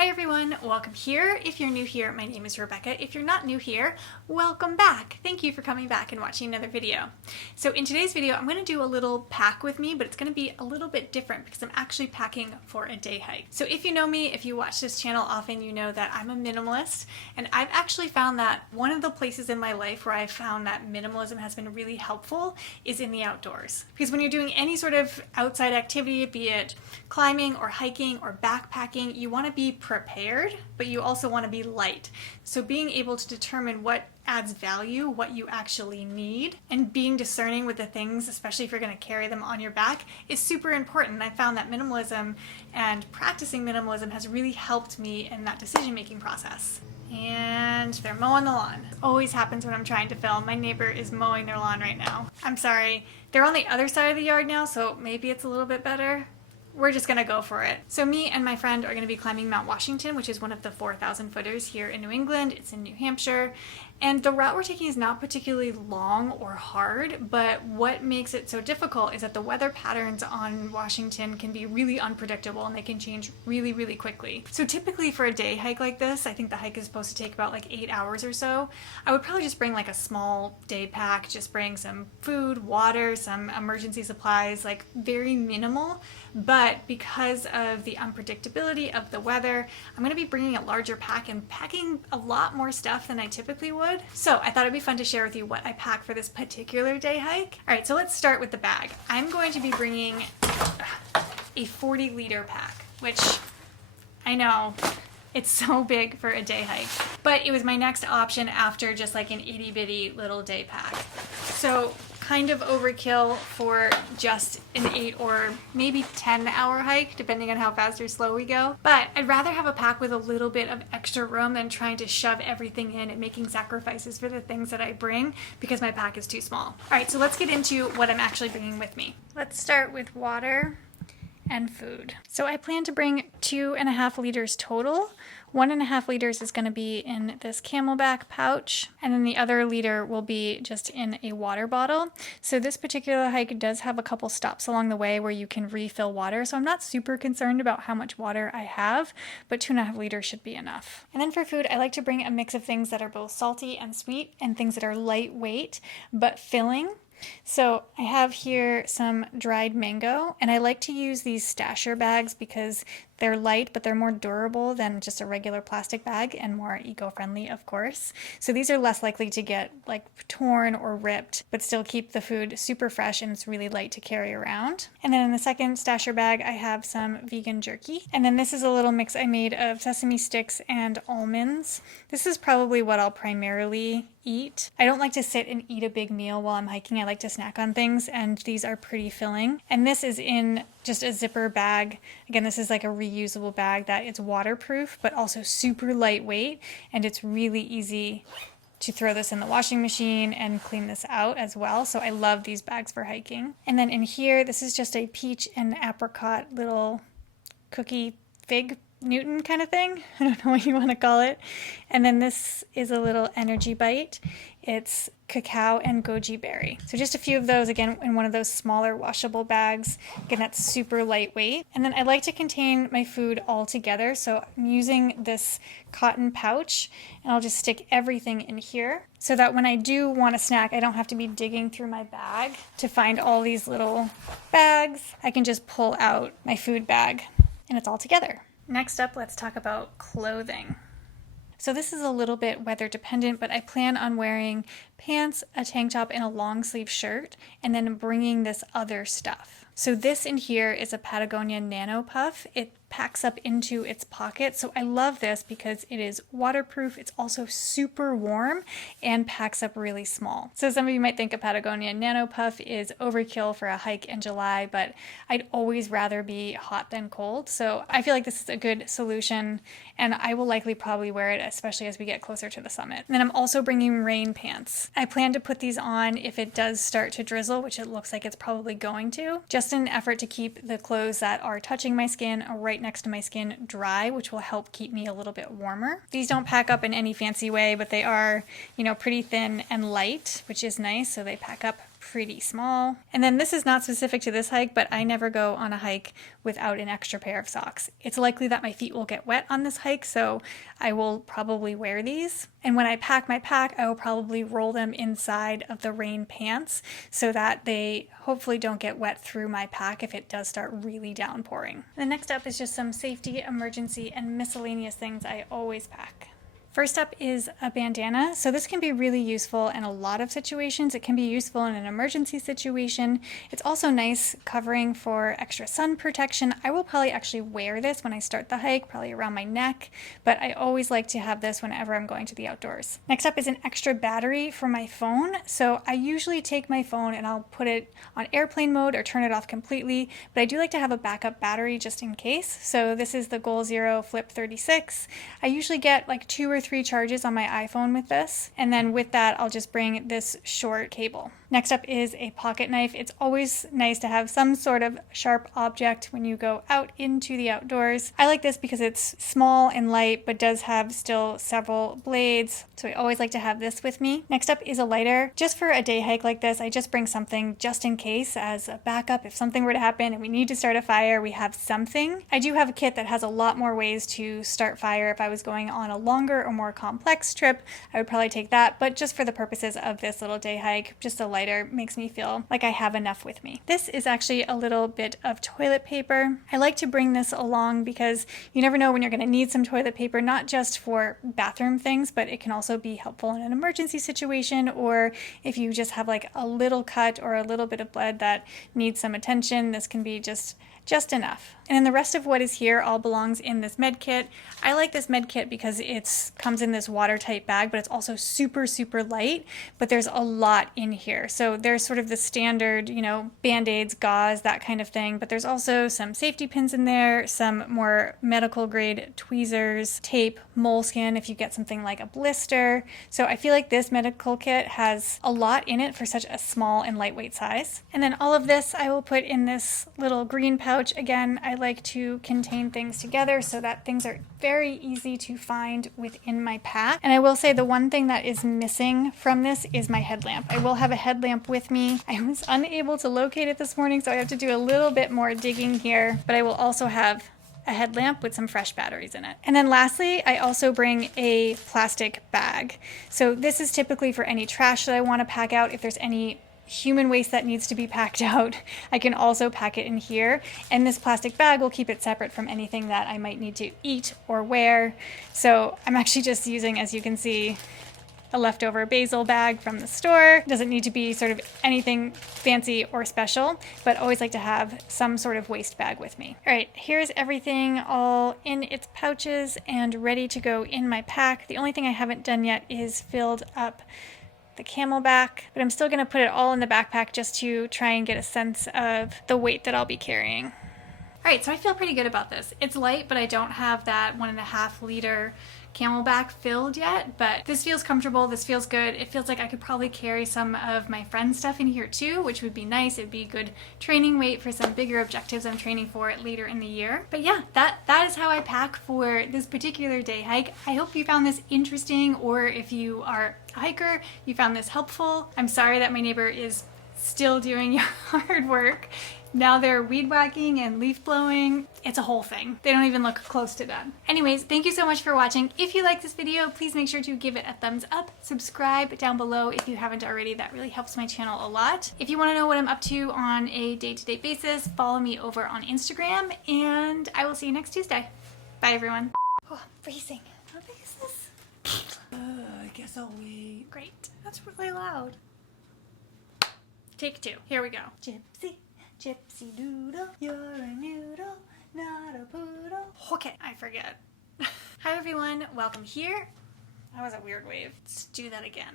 Hi everyone, welcome here. If you're new here, my name is Rebecca. If you're not new here, welcome back. Thank you for coming back and watching another video. So in today's video, I'm going to do a little pack with me, but it's going to be a little bit different because I'm actually packing for a day hike. So if you know me, if you watch this channel often, you know that I'm a minimalist, and I've actually found that one of the places in my life where I've found that minimalism has been really helpful is in the outdoors. Because when you're doing any sort of outside activity, be it climbing or hiking or backpacking, you want to be prepared, but you also want to be light. So being able to determine what adds value, what you actually need, and being discerning with the things, especially if you're going to carry them on your back, is super important. I found that minimalism and practicing minimalism has really helped me in that decision-making process. And they're mowing the lawn. It always happens when I'm trying to film. My neighbor is mowing their lawn right now. I'm sorry. They're on the other side of the yard now, so maybe it's a little bit better. We're just gonna go for it. So me and my friend are gonna be climbing Mount Washington, which is one of the 4,000 footers here in New England. It's in New Hampshire. And the route we're taking is not particularly long or hard, but what makes it so difficult is that the weather patterns on Washington can be really unpredictable and they can change really, really quickly. So typically for a day hike like this, I think the hike is supposed to take about like 8 hours or so. I would probably just bring like a small day pack, just bring some food, water, some emergency supplies, like very minimal. But because of the unpredictability of the weather, I'm gonna be bringing a larger pack and packing a lot more stuff than I typically would. So I thought it'd be fun to share with you what I pack for this particular day hike. All right, so let's start with the bag. I'm going to be bringing a 40-liter pack, which I know it's so big for a day hike, but it was my next option after just like an itty-bitty little day pack. So kind of overkill for just an 8 or maybe 10-hour hike, depending on how fast or slow we go. But I'd rather have a pack with a little bit of extra room than trying to shove everything in and making sacrifices for the things that I bring because my pack is too small. All right, so let's get into what I'm actually bringing with me. Let's start with water and food. So I plan to bring 2.5 liters total. 1.5 liters is going to be in this Camelback pouch, and then the other liter will be just in a water bottle. So this particular hike does have a couple stops along the way where you can refill water, so I'm not super concerned about how much water I have, but 2.5 liters should be enough. And then for food, I like to bring a mix of things that are both salty and sweet and things that are lightweight but filling. So I have here some dried mango, and I like to use these stasher bags because they're light, but they're more durable than just a regular plastic bag and more eco-friendly, of course. So these are less likely to get like torn or ripped, but still keep the food super fresh, and it's really light to carry around. And then in the second stasher bag, I have some vegan jerky. And then this is a little mix I made of sesame sticks and almonds. This is probably what I'll primarily eat. I don't like to sit and eat a big meal while I'm hiking. I like to snack on things, and these are pretty filling. And this is in just a zipper bag. Again, this is like a reusable bag that it's waterproof, but also super lightweight, and it's really easy to throw this in the washing machine and clean this out as well. So I love these bags for hiking. And then in here, this is just a peach and apricot little cookie fig Newton kind of thing. I don't know what you want to call it. And then this is a little energy bite. It's cacao and goji berry. So just a few of those, again, in one of those smaller washable bags. Again, that's super lightweight. And then I like to contain my food all together. So I'm using this cotton pouch, and I'll just stick everything in here so that when I do want a snack, I don't have to be digging through my bag to find all these little bags. I can just pull out my food bag, and it's all together. Next up, let's talk about clothing. So this is a little bit weather dependent, but I plan on wearing pants, a tank top, and a long sleeve shirt, and then bringing this other stuff. So this in here is a Patagonia Nano Puff. It packs up into its pocket. So I love this because it is waterproof. It's also super warm and packs up really small. So some of you might think a Patagonia Nano Puff is overkill for a hike in July, but I'd always rather be hot than cold. So I feel like this is a good solution, and I will likely probably wear it, especially as we get closer to the summit. And then I'm also bringing rain pants. I plan to put these on if it does start to drizzle, which it looks like it's probably going to, just in an effort to keep the clothes that are touching my skin right next to my skin dry, which will help keep me a little bit warmer. These don't pack up in any fancy way, but they are, pretty thin and light, which is nice. So they pack up pretty small. And then this is not specific to this hike, but I never go on a hike without an extra pair of socks. It's likely that my feet will get wet on this hike, so I will probably wear these. And when I pack my pack, I will probably roll them inside of the rain pants so that they hopefully don't get wet through my pack if it does start really downpouring. The next up is just some safety, emergency, and miscellaneous things I always pack. First up is a bandana. So this can be really useful in a lot of situations. It can be useful in an emergency situation. It's also nice covering for extra sun protection. I will probably actually wear this when I start the hike, probably around my neck, but I always like to have this whenever I'm going to the outdoors. Next up is an extra battery for my phone. So I usually take my phone and I'll put it on airplane mode or turn it off completely, but I do like to have a backup battery just in case. So this is the Goal Zero Flip 36. I usually get like 2 or 3 charges on my iPhone with this, and then with that I'll just bring this short cable. Next up is a pocket knife. It's always nice to have some sort of sharp object when you go out into the outdoors. I like this because it's small and light but does have still several blades, so I always like to have this with me. Next up is a lighter. Just for a day hike like this, I just bring something just in case as a backup. If something were to happen and we need to start a fire, we have something. I do have a kit that has a lot more ways to start fire. If I was going on a longer or more complex trip, I would probably take that, but just for the purposes of this little day hike, just a lighter makes me feel like I have enough with me. This is actually a little bit of toilet paper. I like to bring this along because you never know when you're going to need some toilet paper, not just for bathroom things, but it can also be helpful in an emergency situation, or if you just have like a little cut or a little bit of blood that needs some attention, this can be just enough. And then the rest of what is here all belongs in this med kit. I like this med kit because it comes in this watertight bag, but it's also super, super light, but there's a lot in here. So there's sort of the standard, you know, Band-Aids, gauze, that kind of thing, but there's also some safety pins in there, some more medical grade tweezers, tape, moleskin if you get something like a blister. So I feel like this medical kit has a lot in it for such a small and lightweight size. And then all of this I will put in this little green pouch. Again, I like to contain things together so that things are very easy to find within my pack. And I will say the one thing that is missing from this is my headlamp. I will have a headlamp with me. I was unable to locate it this morning, so I have to do a little bit more digging here, but I will also have a headlamp with some fresh batteries in it. And then lastly, I also bring a plastic bag. So this is typically for any trash that I want to pack out. If there's any human waste that needs to be packed out, I can also pack it in here, and this plastic bag will keep it separate from anything that I might need to eat or wear. So I'm actually just using, as you can see, a leftover basil bag from the store. Doesn't need to be sort of anything fancy or special, but always like to have some sort of waste bag with me. All right, here's everything all in its pouches and ready to go in my pack. The only thing I haven't done yet is filled up the camelback, but I'm still going to put it all in the backpack just to try and get a sense of the weight that I'll be carrying. All right, so I feel pretty good about this. It's light, but I don't have that 1.5 liter camelback filled yet, but this feels comfortable. This feels good. It feels like I could probably carry some of my friend's stuff in here too, which would be nice. It'd be good training weight for some bigger objectives I'm training for later in the year. But yeah, that is how I pack for this particular day hike. I hope you found this interesting, or if you are a hiker, you found this helpful. I'm sorry that my neighbor is still doing hard work. Now they're weed whacking and leaf blowing. It's a whole thing. They don't even look close to done. Anyways, thank you so much for watching. If you like this video, please make sure to give it a thumbs up. Subscribe down below if you haven't already. That really helps my channel a lot. If you want to know what I'm up to on a day-to-day basis, follow me over on Instagram, and I will see you next Tuesday. Bye, everyone. Oh, I'm freezing. How big is this? I guess I'll wait. Great. That's really loud. Take 2. Here we go. Gypsy. Gypsy doodle, you're a noodle, not a poodle. Okay, I forget. Hi everyone, welcome here. That was a weird wave. Let's do that again.